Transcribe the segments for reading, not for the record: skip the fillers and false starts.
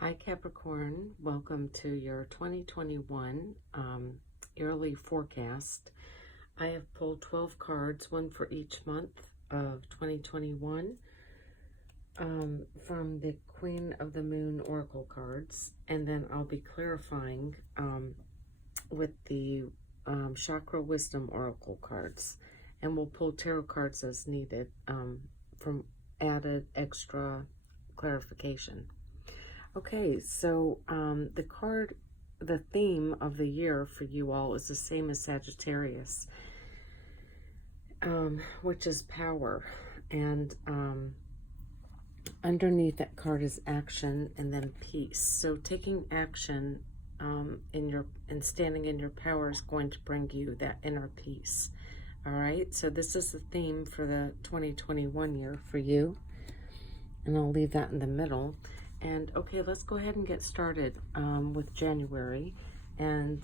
Hi Capricorn, welcome to your 2021 yearly forecast. I have pulled 12 cards, one for each month of 2021 from the Queen of the Moon Oracle cards, and then I'll be clarifying with the Chakra Wisdom Oracle cards, and we'll pull tarot cards as needed from added extra clarification. Okay, so the theme of the year for you all is the same as Sagittarius, which is power. And underneath that card is action and then peace. So taking action and standing in your power is going to bring you that inner peace. All right, so this is the theme for the 2021 year for you. And I'll leave that in the middle. And okay, let's go ahead and get started with January. And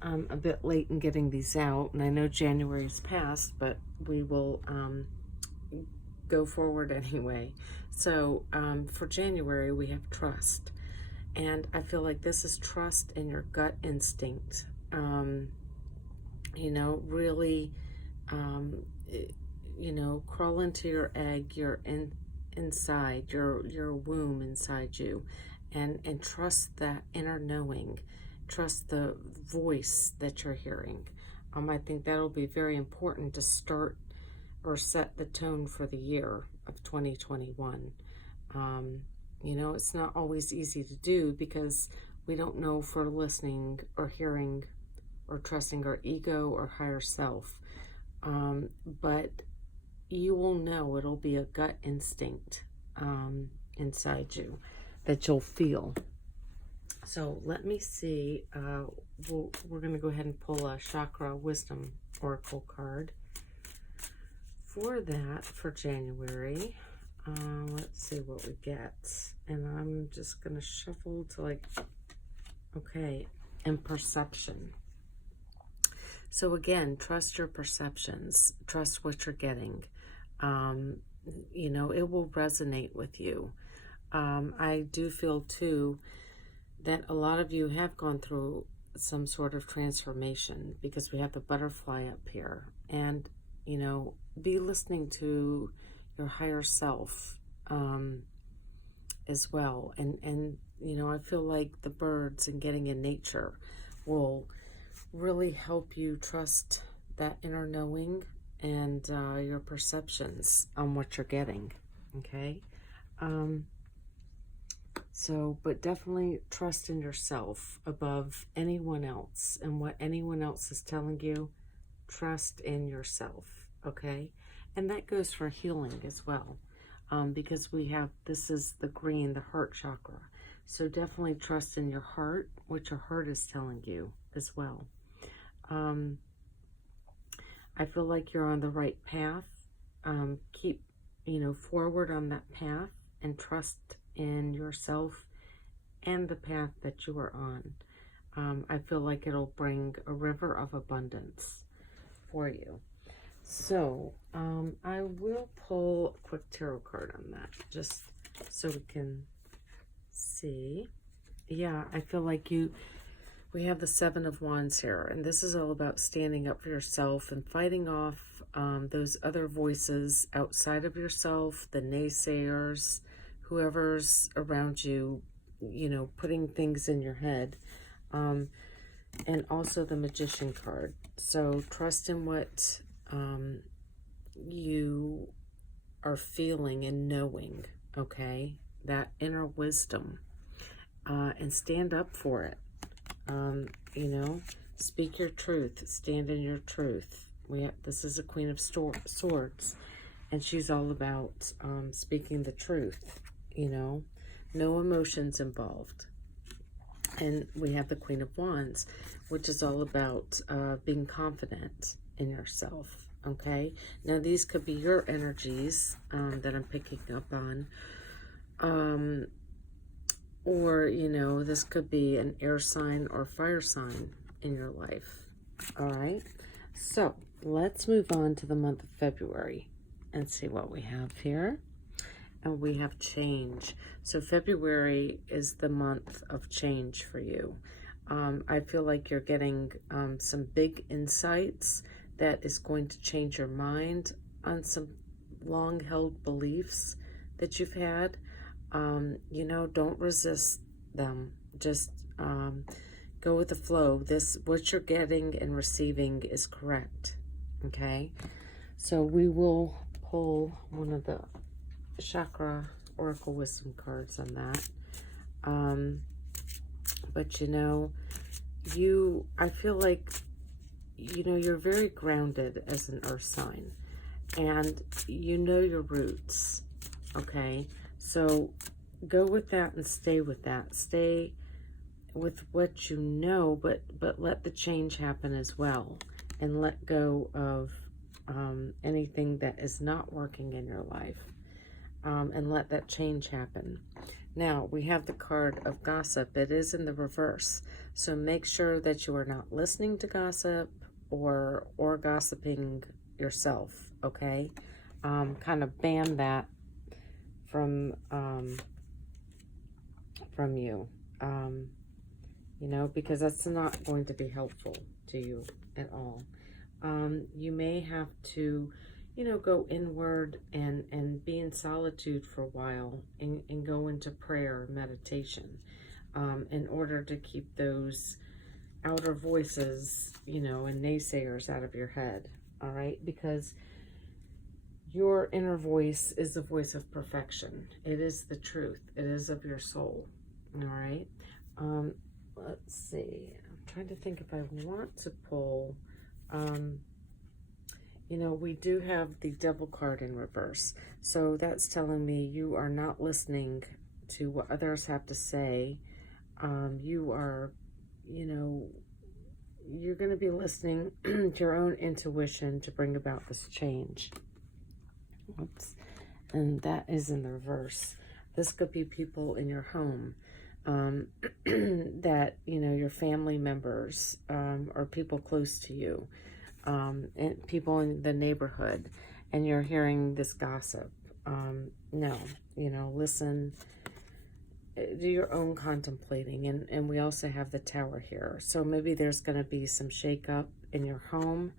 I'm a bit late in getting these out, and I know January's passed, but we will go forward anyway. So for January, we have trust. And I feel like this is trust in your gut instinct. You know, really, you know, crawl into your egg, inside your womb inside you, and trust that inner knowing, trust the voice that you're hearing. I think that'll be very important to start or set the tone for the year of 2021. You know, it's not always easy to do because we don't know if we're listening or hearing or trusting our ego or higher self, but you will know. It'll be a gut instinct inside you that you'll feel. So let me see. We're going to go ahead and pull a Chakra Wisdom Oracle card for that for January. Let's see what we get. And I'm just going to shuffle to okay, and perception. So again, trust your perceptions. Trust what you're getting. You know, it will resonate with you. I do feel too that a lot of you have gone through some sort of transformation because we have the butterfly up here. And, you know, be listening to your higher self as well. And, you know, I feel like the birds and getting in nature will really help you trust that inner knowing and your perceptions on what you're getting. Okay, but definitely trust in yourself above anyone else and what anyone else is telling you. Trust in yourself. Okay, and that goes for healing as well, because this is the green, the heart chakra. So definitely trust in your heart, what your heart is telling you as well. I feel like you're on the right path. Keep, you know, forward on that path and trust in yourself and the path that you are on. I feel like it'll bring a river of abundance for you. So I will pull a quick tarot card on that just so we can see. Yeah, I feel like we have the Seven of Wands here, and this is all about standing up for yourself and fighting off those other voices outside of yourself, the naysayers, whoever's around you, you know, putting things in your head, and also the Magician card. So trust in what you are feeling and knowing, okay, that inner wisdom, and stand up for it. You know, speak your truth, stand in your truth. This is a Queen of Swords, and she's all about speaking the truth, you know, no emotions involved. And we have the Queen of Wands, which is all about being confident in yourself, okay? Now, these could be your energies that I'm picking up on. Or, you know, this could be an air sign or fire sign in your life. All right. So let's move on to the month of February and see what we have here. and we have change. So February is the month of change for you. I feel like you're getting some big insights that is going to change your mind on some long-held beliefs that you've had. You know, don't resist them. Just go with the flow. What you're getting and receiving is correct. Okay? So we will pull one of the chakra oracle wisdom cards on that. But you know, I feel like, you know, you're very grounded as an earth sign, and you know your roots. Okay? So go with that and stay with that. Stay with what you know, but let the change happen as well, and let go of anything that is not working in your life, and let that change happen. Now we have the card of gossip. It is in the reverse, so make sure that you are not listening to gossip or gossiping yourself. Okay, kind of ban that from you. You know, because that's not going to be helpful to you at all. You may have to, you know, go inward and be in solitude for a while, and go into prayer, meditation, in order to keep those outer voices, you know, and naysayers out of your head. All right? Because your inner voice is the voice of perfection. It is the truth. It is of your soul. All right? Let's see. I'm trying to think if I want to pull. You know, we do have the Devil card in reverse. So that's telling me you are not listening to what others have to say. You are, you know, you're going to be listening to your own intuition to bring about this change. Oops. And that is in the reverse. This could be people in your home. That, you know, your family members, or people close to you, and people in the neighborhood, and you're hearing this gossip. No, you know, listen, do your own contemplating. And we also have the Tower here. So maybe there's going to be some shakeup in your home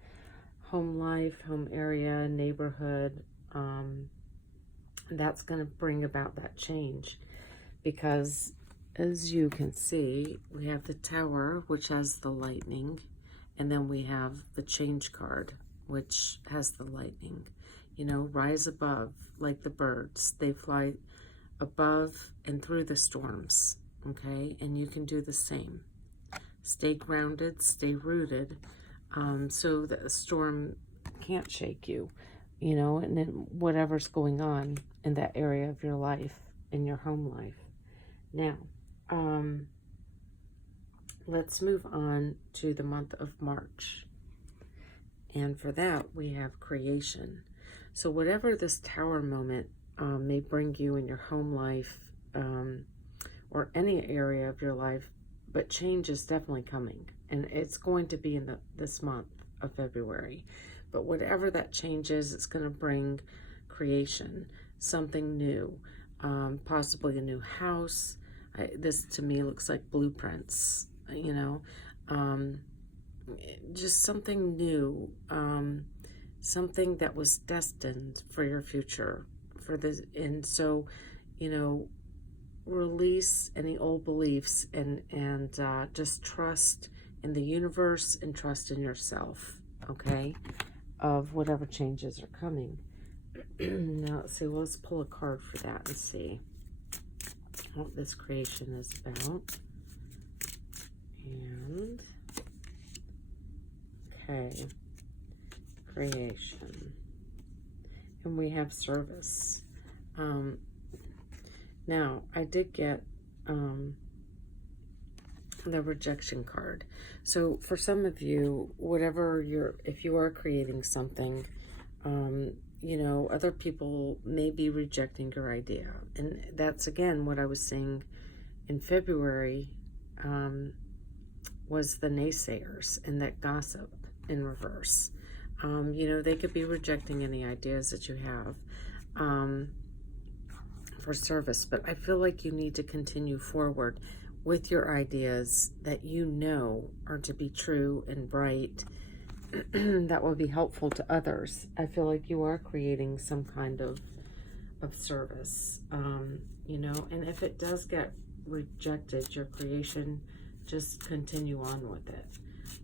life, home area, neighborhood. That's going to bring about that change, because as you can see, we have the Tower, which has the lightning, and then we have the Change card, which has the lightning. You know, rise above like the birds. They fly above and through the storms, okay? And you can do the same. Stay grounded, stay rooted, so that a storm can't shake you, you know, and then whatever's going on in that area of your life, in your home life. Now, let's move on to the month of March. And for that, we have creation. So whatever this Tower moment may bring you in your home life, or any area of your life, but change is definitely coming. And it's going to be in this month of February. But whatever that change is, it's going to bring creation, something new, possibly a new house. This to me looks like blueprints, you know, just something new, something that was destined for your future, for this. And so, you know, release any old beliefs, and just trust in the universe and trust in yourself, okay, of whatever changes are coming. Now, let's see, well, let's pull a card for that and see what this creation is about. And, okay, creation. And we have service. Now, I did get the rejection card. So for some of you, if you are creating something, you know, other people may be rejecting your idea. And that's, again, what I was saying in February, was the naysayers and that gossip in reverse. You know, they could be rejecting any ideas that you have. for service, but I feel like you need to continue forward with your ideas that you know are to be true and right, that will be helpful to others. I feel like you are creating some kind of service, you know, and if it does get rejected, your creation, just continue on with it.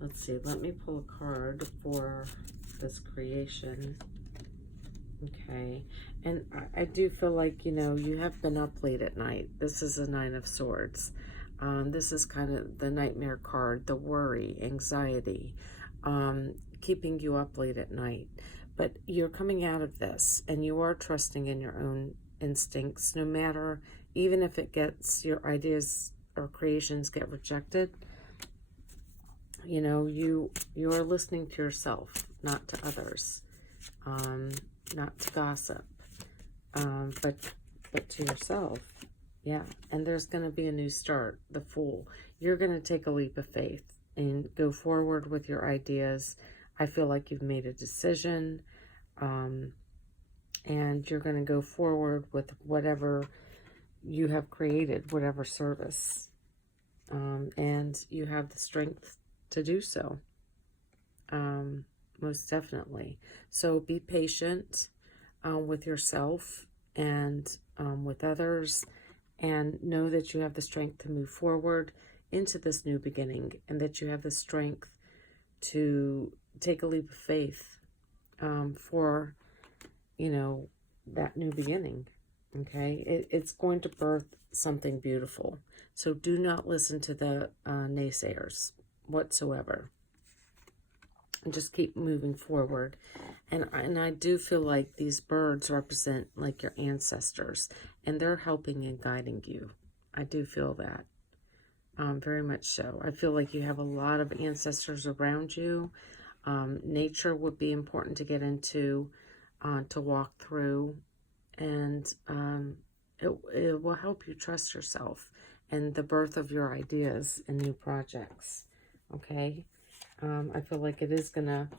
Let's see, let me pull a card for this creation. Okay, and I do feel like, you know, you have been up late at night. This is a Nine of Swords. This is kind of the nightmare card, the worry, anxiety, keeping you up late at night. But you're coming out of this, and you are trusting in your own instincts, no matter, even if it gets, your ideas or creations get rejected. You know, you are listening to yourself, not to others, not to gossip, but to yourself. Yeah, and there's going to be a new start, the Fool. You're going to take a leap of faith and go forward with your ideas. I feel like you've made a decision, and you're going to go forward with whatever you have created, whatever service, and you have the strength to do so, most definitely. So be patient with yourself and with others, and know that you have the strength to move forward into this new beginning, and that you have the strength to take a leap of faith for, you know, that new beginning. Okay, it's going to birth something beautiful. So do not listen to the naysayers whatsoever, and just keep moving forward. And I do feel like these birds represent like your ancestors, and they're helping and guiding you. I do feel that, very much so. I feel like you have a lot of ancestors around you. Nature would be important to get into, to walk through, and it will help you trust yourself and the birth of your ideas and new projects. Okay, I feel like it is gonna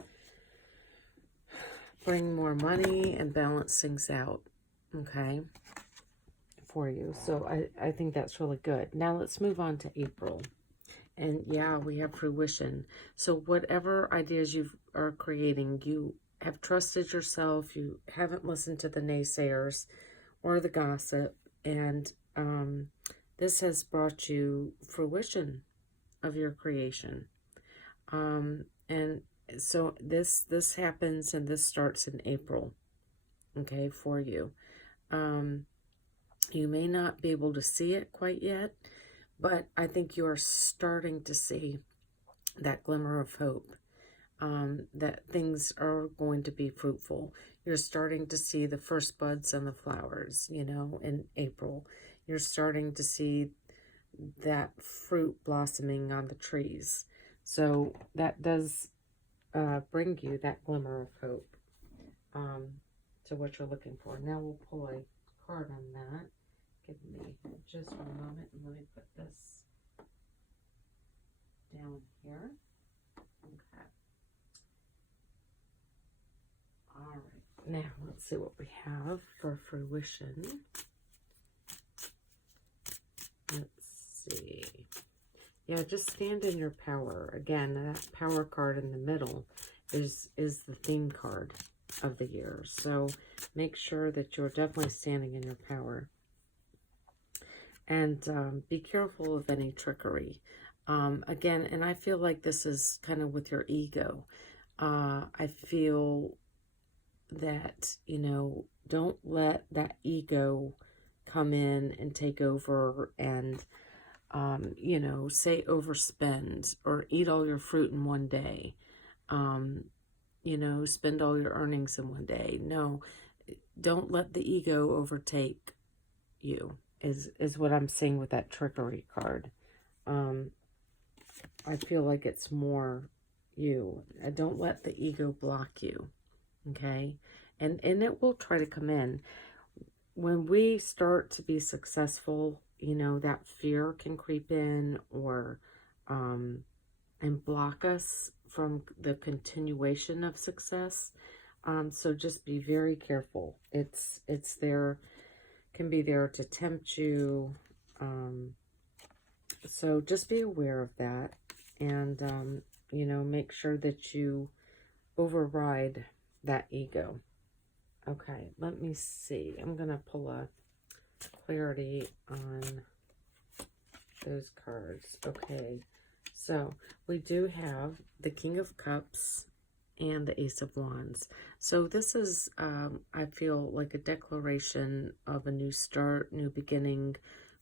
bring more money and balance things out, okay, for you. So I think that's really good. Now let's move on to April. And yeah, we have fruition. So whatever ideas you are creating, you have trusted yourself, you haven't listened to the naysayers or the gossip, and this has brought you fruition of your creation. And so this happens, and this starts in April, okay, for you. You may not be able to see it quite yet, but I think you are starting to see that glimmer of hope, that things are going to be fruitful. You're starting to see the first buds on the flowers, you know, in April. You're starting to see that fruit blossoming on the trees. So that does bring you that glimmer of hope, to what you're looking for. Now we'll pull a card on that. Give me just one moment, and let me put this down here. Okay. All right. Now let's see what we have for fruition. Let's see. Yeah, just stand in your power. Again, that power card in the middle is the theme card of the year. So make sure that you're definitely standing in your power. And be careful of any trickery. Again, and I feel like this is kind of with your ego. I feel that, you know, don't let that ego come in and take over and, you know, say overspend or eat all your fruit in one day. You know, spend all your earnings in one day. No, don't let the ego overtake you, is what I'm seeing with that trickery card. I feel like it's more you. Don't let the ego block you, okay? And it will try to come in. When we start to be successful, you know, that fear can creep in, or and block us from the continuation of success. So just be very careful. It's there can be there to tempt you. So just be aware of that, and, you know, make sure that you override that ego. Okay, let me see. I'm going to pull a clarity on those cards. Okay, so we do have the King of Cups and the Ace of Wands. So this is, I feel like a declaration of a new start, new beginning,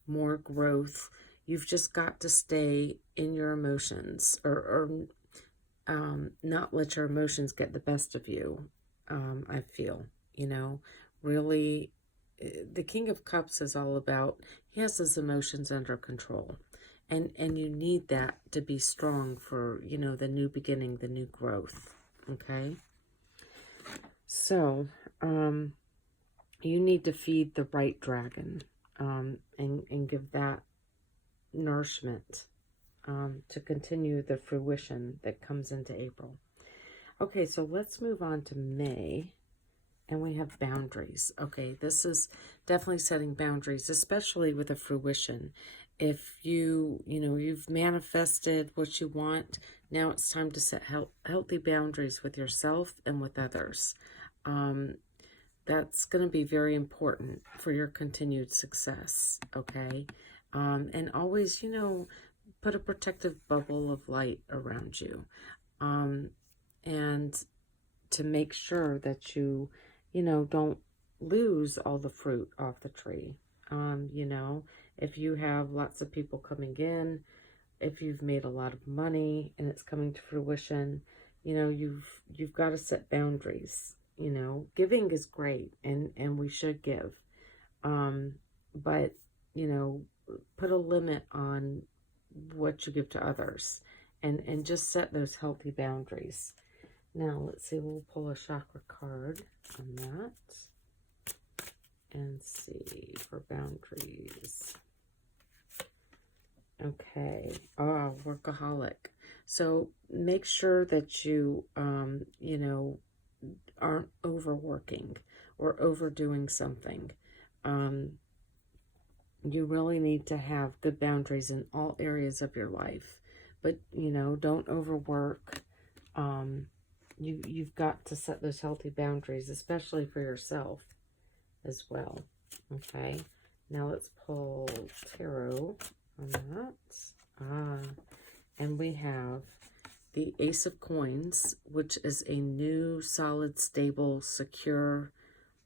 more growth. You've just got to stay in your emotions, or not let your emotions get the best of you. I feel, you know, really, the King of Cups is all about, he has his emotions under control. And you need that to be strong for, you know, the new beginning, the new growth. Okay? So, you need to feed the right dragon, and give that nourishment, to continue the fruition that comes into April. Okay, so let's move on to May. And we have boundaries. Okay, this is definitely setting boundaries, especially with a fruition. If you've manifested what you want, now it's time to set healthy boundaries with yourself and with others. That's going to be very important for your continued success, okay? And always, you know, put a protective bubble of light around you. And to make sure that you know, don't lose all the fruit off the tree. You know, if you have lots of people coming in, if you've made a lot of money and it's coming to fruition, you know, you've got to set boundaries. You know, giving is great, and we should give. But, you know, put a limit on what you give to others, and just set those healthy boundaries. Now, let's see, we'll pull a chakra card on that and see for boundaries. Okay. Oh, workaholic. So make sure that you, you know, aren't overworking or overdoing something. You really need to have good boundaries in all areas of your life. But, you know, don't overwork. You've got to set those healthy boundaries, especially for yourself as well. Okay, now let's pull tarot on that. And we have the Ace of Coins, which is a new, solid, stable, secure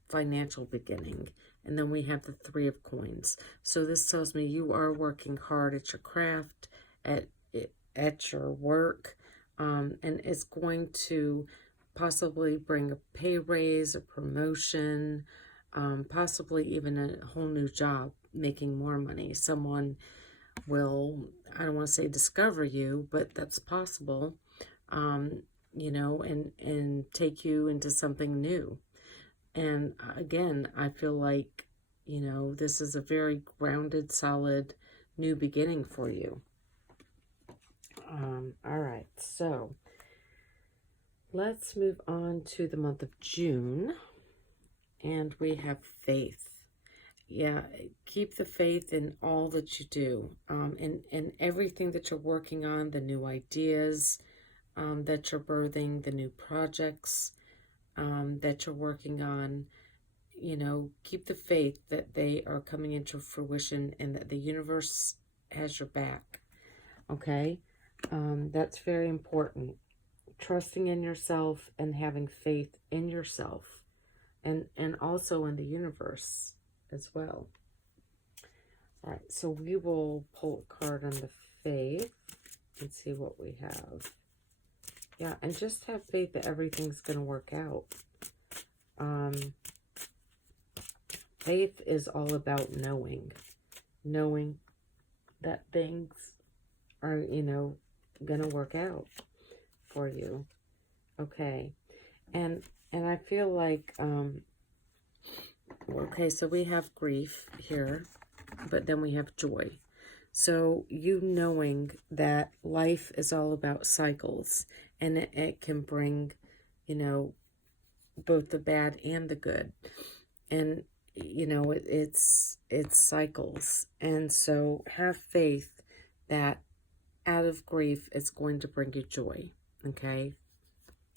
financial beginning. And then we have the Three of Coins. So this tells me you are working hard at your craft, at your work. And it's going to possibly bring a pay raise, a promotion, possibly even a whole new job, making more money. Someone will, I don't want to say discover you, but that's possible, you know, and take you into something new. And again, I feel like, you know, this is a very grounded, solid new beginning for you. All right, so let's move on to the month of June, and we have faith. Yeah, keep the faith in all that you do, and everything that you're working on, the new ideas that you're birthing, the new projects that you're working on. You know, keep the faith that they are coming into fruition and that the universe has your back. Okay? That's very important. Trusting in yourself and having faith in yourself, and also in the universe as well. All right, so we will pull a card on the faith and see what we have. Yeah, and just have faith that everything's going to work out. Faith is all about knowing that things are, you know, going to work out for you. Okay. And I feel like, okay, so we have grief here, but then we have joy. So you knowing that life is all about cycles, and it can bring, you know, both the bad and the good. And you know, it cycles. And so have faith that out of grief, it's going to bring you joy, okay?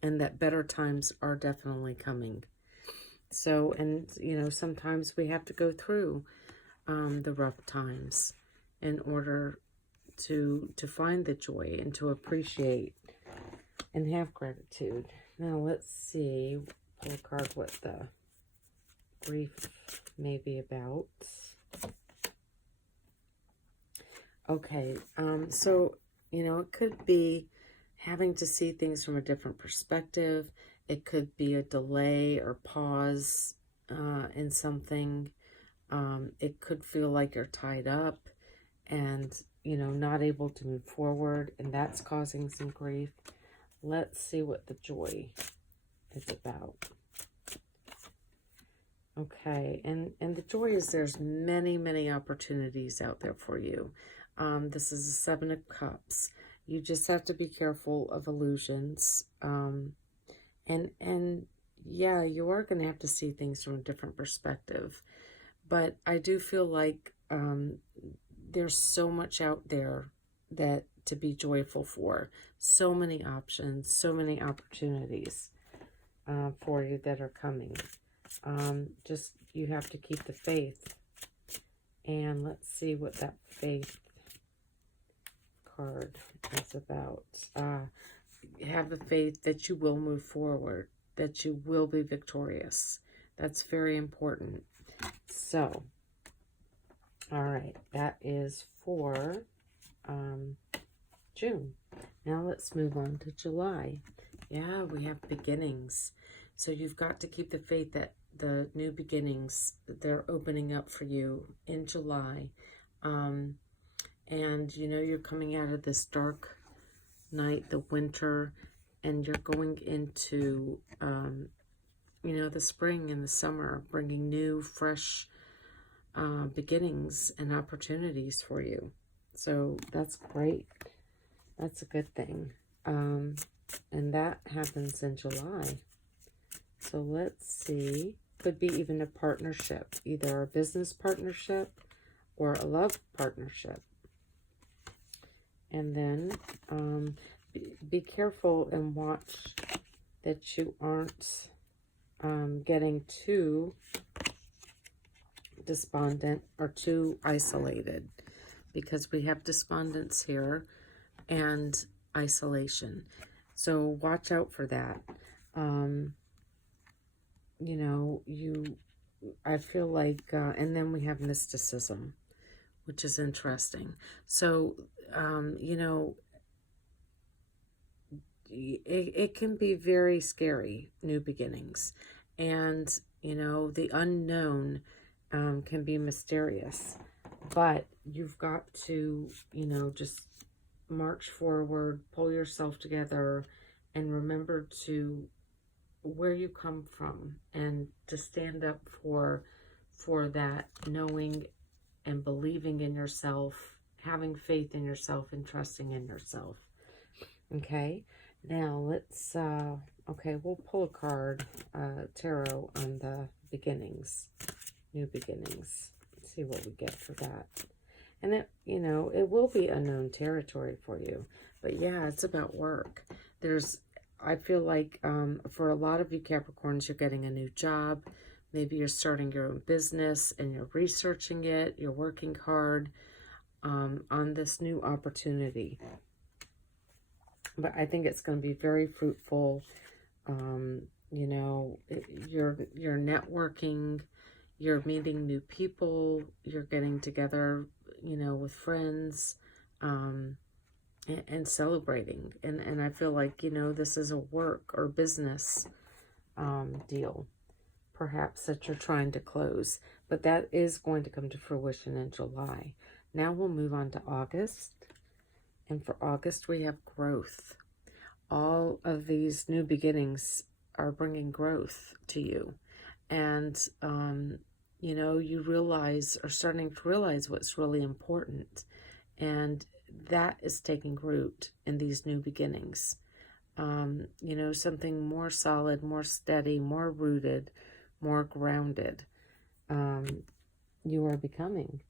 And that better times are definitely coming. So, and, you know, sometimes we have to go through the rough times in order to find the joy and to appreciate and have gratitude. Now, let's see, pull a card what the grief may be about. Okay, so, you know, it could be having to see things from a different perspective. It could be a delay or pause in something. It could feel like you're tied up and, you know, not able to move forward, and that's causing some grief. Let's see what the joy is about. Okay, and the joy is there's many, many opportunities out there for you. This is a 7 of Cups. You just have to be careful of illusions. And yeah, you are going to have to see things from a different perspective. But I do feel like there's so much out there that to be joyful for. So many options, so many opportunities for you that are coming. Just you have to keep the faith. And let's see what that faith card is about. Have the faith that you will move forward, that you will be victorious. That's very important. So, all right, that is for June. Now let's move on to July. Yeah, we have beginnings. So you've got to keep the faith that the new beginnings, they're opening up for you in July. And, you know, you're coming out of this dark night, the winter, and you're going into, you know, the spring and the summer, bringing new, fresh beginnings and opportunities for you. So that's great. That's a good thing. And that happens in July. So let's see. Could be even a partnership, either a business partnership or a love partnership. And then be careful and watch that you aren't getting too despondent or too isolated, because we have despondence here and isolation. So watch out for that. You know, I feel like, and then we have mysticism, which is interesting. So, you know, it can be very scary, new beginnings. And, you know, the unknown can be mysterious. But you've got to, you know, just march forward, pull yourself together, and remember to where you come from, and to stand up for that, knowing and believing in yourself, having faith in yourself, and trusting in yourself. Okay, now let's okay, we'll pull a card, tarot, on the beginnings, new beginnings. Let's see what we get for that. And it, you know, it will be unknown territory for you, but yeah, it's about work. I feel like for a lot of you Capricorns, you're getting a new job. Maybe you're starting your own business and you're researching it. You're working hard on this new opportunity. But I think it's going to be very fruitful. You know, you're networking. You're meeting new people. You're getting together, you know, with friends. And celebrating. And I feel like, you know, this is a work or business deal, perhaps, that you're trying to close. But that is going to come to fruition in July. Now we'll move on to August. And for August, we have growth. All of these new beginnings are bringing growth to you. And, you know, you are starting to realize what's really important. And that is taking root in these new beginnings. You know, something more solid, more steady, more rooted, more grounded. you are becoming.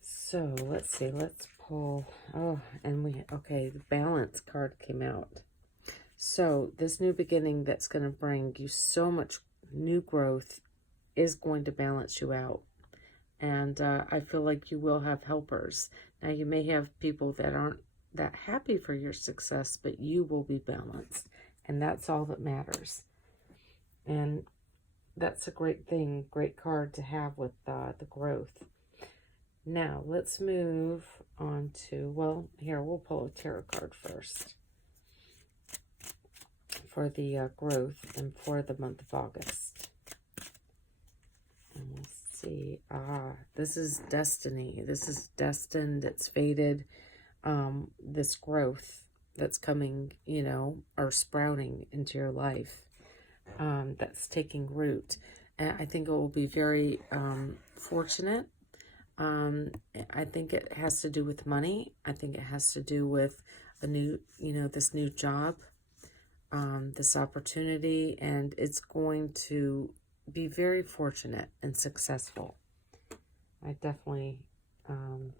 So let's see, let's pull, okay, the balance card came out. So this new beginning that's going to bring you so much new growth is going to balance you out. And I feel like you will have helpers. Now, you may have people that aren't that happy for your success, but you will be balanced. And that's all that matters. And that's a great thing, great card to have with the growth. Now, let's move on to, well, here, we'll pull a tarot card first for the growth and for the month of August. And we'll see. This is destiny. This is destined. It's fated. This growth that's coming, you know, or sprouting into your life, that's taking root. And I think it will be very fortunate. I think it has to do with money. I think it has to do with a new, you know, this new job, this opportunity, and it's going to be very fortunate and successful. I definitely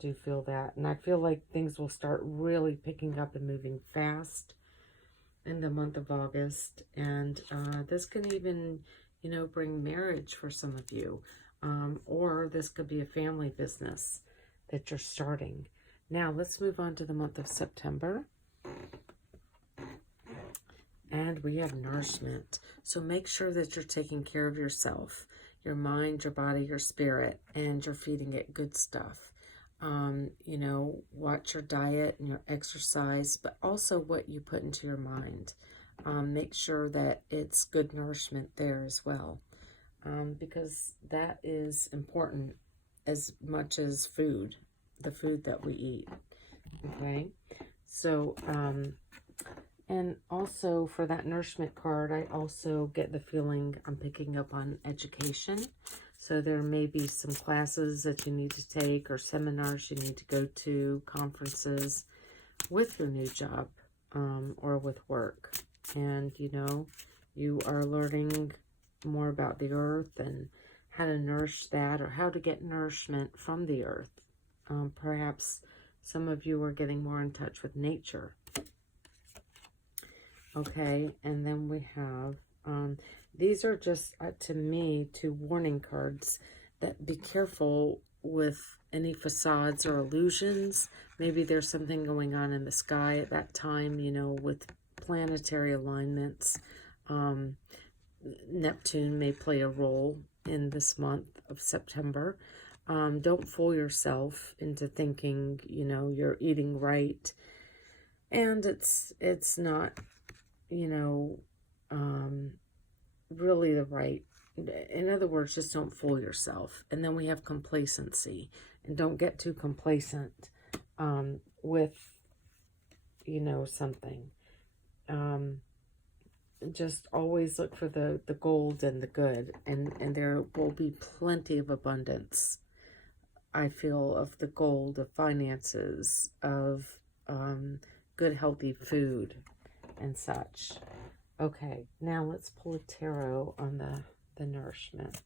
do feel that. And I feel like things will start really picking up and moving fast in the month of August. And this can even, you know, bring marriage for some of you. Or this could be a family business that you're starting. Now, let's move on to the month of September. And we have nourishment. So make sure that you're taking care of yourself, your mind, your body, your spirit, and you're feeding it good stuff. You know, watch your diet and your exercise, but also what you put into your mind. Make sure that it's good nourishment there as well. Because that is important as much as food, the food that we eat. Okay, so and also for that nourishment card, I also get the feeling I'm picking up on education. So there may be some classes that you need to take or seminars you need to go to, conferences with your new job or with work. And, you know, you are learning more about the earth and how to nourish that, or how to get nourishment from the earth. Perhaps some of you are getting more in touch with nature. Okay, and then we have, these are just, to me, 2 warning cards that be careful with any facades or illusions. Maybe there's something going on in the sky at that time, you know, with planetary alignments. Neptune may play a role in this month of September. Don't fool yourself into thinking, you know, you're eating right. And it's not, you know, really the right. In other words, just don't fool yourself. And then we have complacency. And don't get too complacent with, you know, something. Just always look for the gold and the good. And there will be plenty of abundance, I feel, of the gold, of finances, of good, healthy food and such. Okay, now let's pull a tarot on the nourishment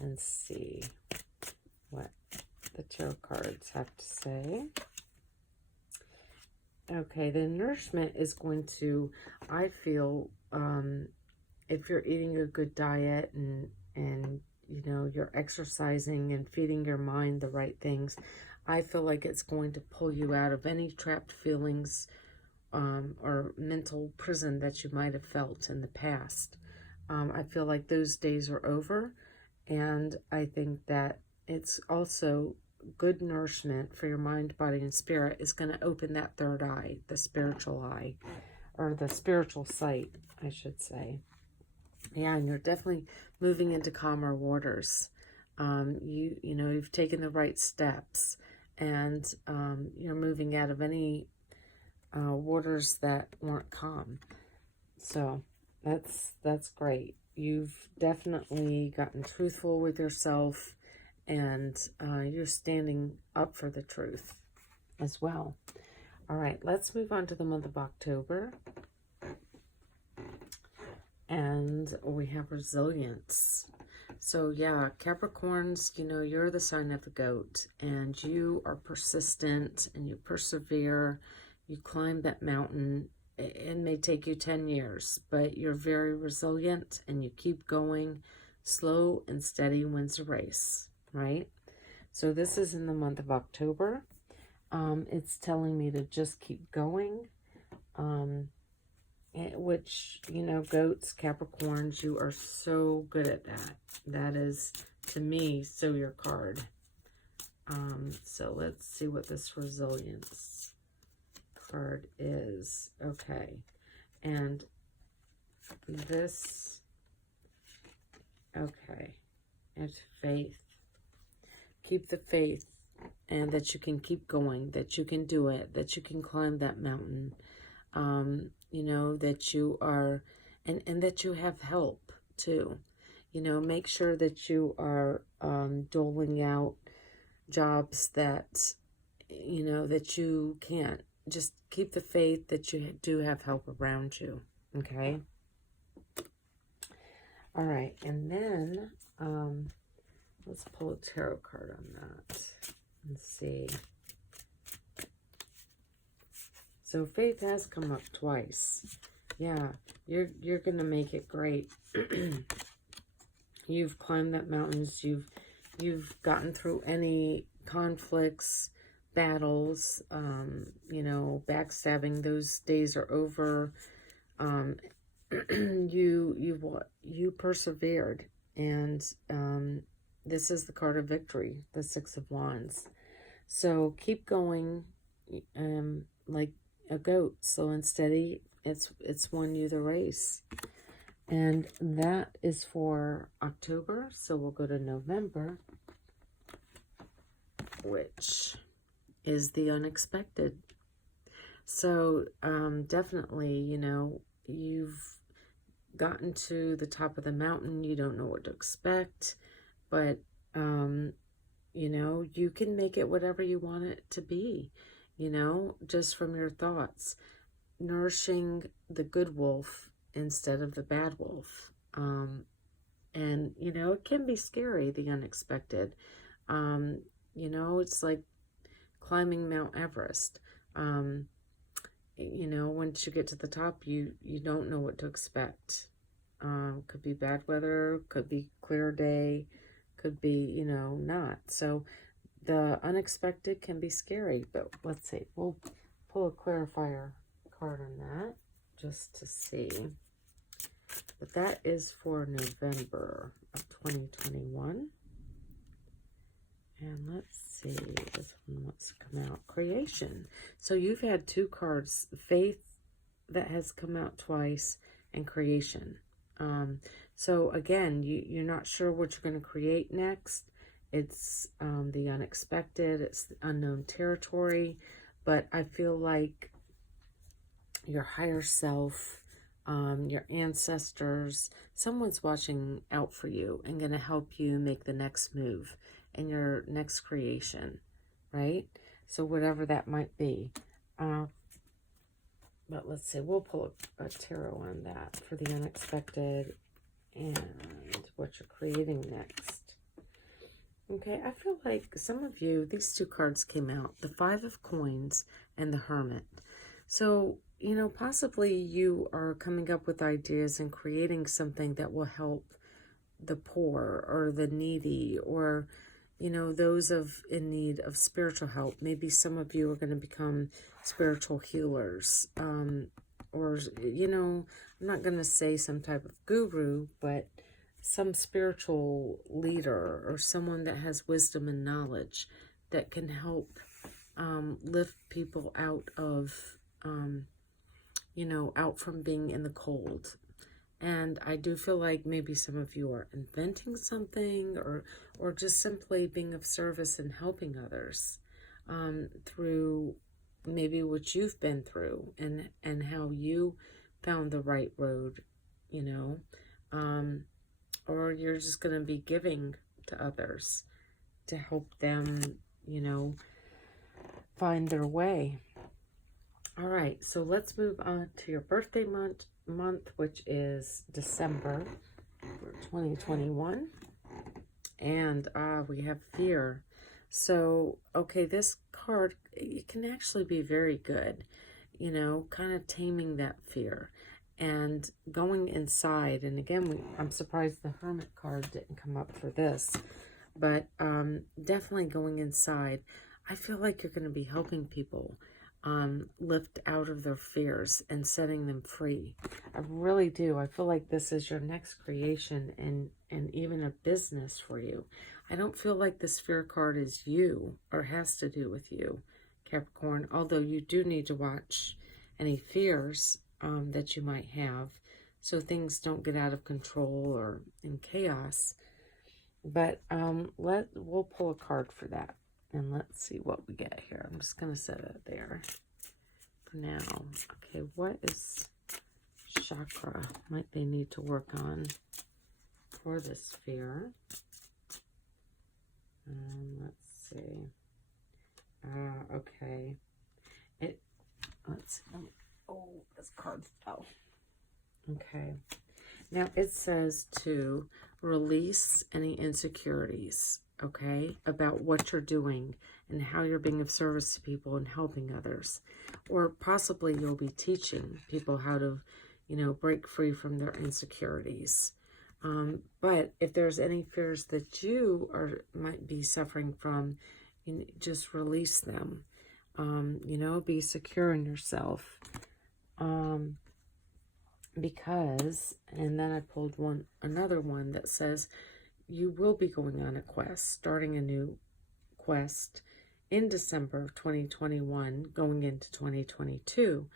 and see what the tarot cards have to say. Okay, the nourishment is going to, I feel, if you're eating a good diet and you know, you're exercising and feeding your mind the right things, I feel like it's going to pull you out of any trapped feelings or mental prison that you might have felt in the past. I feel like those days are over, and I think that it's also good nourishment for your mind, body, and spirit is going to open that third eye, the spiritual eye, or the spiritual sight, I should say. Yeah, and you're definitely moving into calmer waters. You know, you've taken the right steps, and you're moving out of any waters that weren't calm. So that's great. You've definitely gotten truthful with yourself, and you're standing up for the truth as well. All right, let's move on to the month of October. And we have resilience. So yeah, Capricorns, you know, you're the sign of the goat, and you are persistent and you persevere. You climb that mountain. It may take you 10 years, but you're very resilient and you keep going. Slow and steady wins the race, right? So this is in the month of October. It's telling me to just keep going. Which, you know, goats, Capricorns, you are so good at that. That is, to me, so your card. So let's see what this resilience card is. Okay. And this, okay. It's faith. Keep the faith, and that you can keep going, that you can do it, that you can climb that mountain. You know, that you are, and that you have help too. You know, make sure that you are doling out jobs that, you know, that you can't. Just keep the faith that you do have help around you, okay? All right, and then let's pull a tarot card on that and see. So faith has come up twice. Yeah, you're gonna make it great. You've climbed that mountains. You've gotten through any conflicts, battles. You know, backstabbing. Those days are over. You persevered, and this is the card of victory, the Six of Wands. So keep going. Like a goat, slow and steady. It's won you the race. And that is for October. So we'll go to November, which is the unexpected. So definitely, you know, you've gotten to the top of the mountain. You don't know what to expect, but you know, you can make it whatever you want it to be. You know, just from your thoughts, nourishing the good wolf instead of the bad wolf. And, you know, it can be scary, the unexpected. You know, it's like climbing Mount Everest. You know, once you get to the top, you don't know what to expect. Could be bad weather, could be clear day, could be, you know, not. So the unexpected can be scary, but let's see. We'll pull a clarifier card on that just to see. But that is for November of 2021. And let's see. This one wants to come out. Creation. So you've had two cards. Faith that has come out twice, and creation. So again, you're not sure what you're going to create next. It's the unexpected, it's the unknown territory, but I feel like your higher self, your ancestors, someone's watching out for you and going to help you make the next move in your next creation, right? So whatever that might be. But let's see, we'll pull a tarot on that for the unexpected and what you're creating next. Okay, I feel like some of you, these two cards came out, the Five of Coins and the Hermit. So, you know, possibly you are coming up with ideas and creating something that will help the poor or the needy, or, you know, those in need of spiritual help. Maybe some of you are going to become spiritual healers, or, you know, I'm not going to say some type of guru, but some spiritual leader or someone that has wisdom and knowledge that can help lift people out of, you know, out from being in the cold. And I do feel like maybe some of you are inventing something, or just simply being of service and helping others through maybe what you've been through and how you found the right road, you know. Or you're just going to be giving to others to help them, you know, find their way. All right, so let's move on to your birthday month, which is December for 2021. And we have fear. So, okay, this card, it can actually be very good, you know, kind of taming that fear and going inside. And again, I'm surprised the Hermit card didn't come up for this, but definitely going inside. I feel like you're going to be helping people lift out of their fears and setting them free. I really do. I feel like this is your next creation and even a business for you. I don't feel like this fear card is you or has to do with you, Capricorn, although you do need to watch any fears that you might have so things don't get out of control or in chaos. But we'll pull a card for that. And let's see what we get here. I'm just going to set it there for now. Okay, what is chakra might they need to work on for this fear? Let's see. Okay. Let's see. Oh, this card fell. Okay. Now it says to release any insecurities, okay, about what you're doing and how you're being of service to people and helping others. Or possibly you'll be teaching people how to, you know, break free from their insecurities. But if there's any fears that you might be suffering from, you know, just release them. You know, be secure in yourself. Because, and then I pulled another one that says you will be going on a quest, starting a new quest in December of 2021, going into 2022.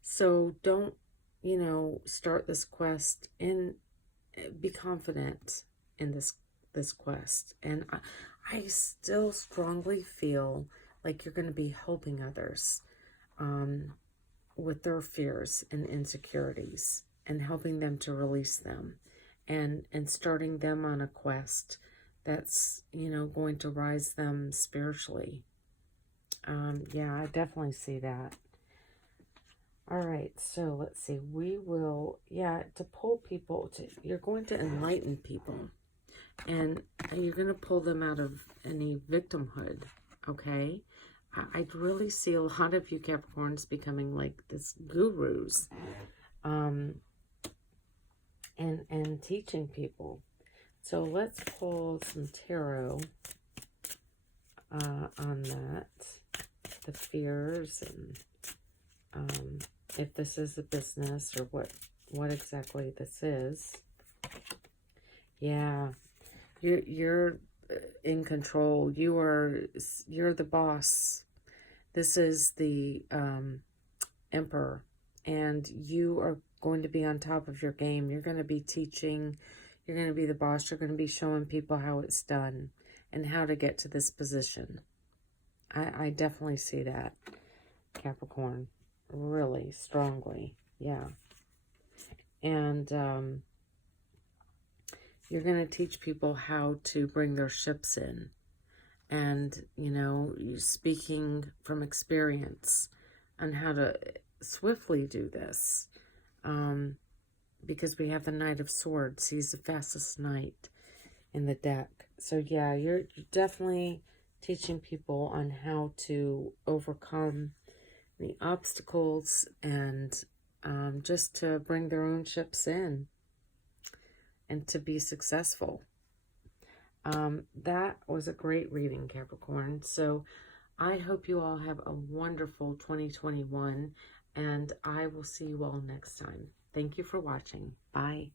So don't, you know, start this quest be confident in this quest. And I still strongly feel like you're going to be helping others with their fears and insecurities and helping them to release them and starting them on a quest that's, you know, going to rise them spiritually. Yeah, I definitely see that. All right, so let's see. We will, yeah, to pull people, you're going to enlighten people. And you're going to pull them out of any victimhood, okay? I really see a lot of you Capricorns becoming like this gurus and teaching people. So let's pull some tarot on that. The fears and if this is a business or what exactly this is. Yeah, you're in control. You're the boss. This is the emperor, and you are going to be on top of your game. You're going to be teaching. You're going to be the boss. You're going to be showing people how it's done and how to get to this position. I definitely see that, Capricorn, really strongly. Yeah. And you're going to teach people how to bring their ships in. And, you know, speaking from experience on how to swiftly do this. Because we have the Knight of Swords. He's the fastest knight in the deck. So, yeah, you're definitely teaching people on how to overcome the obstacles and just to bring their own ships in and to be successful. That was a great reading, Capricorn. So I hope you all have a wonderful 2021, and I will see you all next time. Thank you for watching. Bye.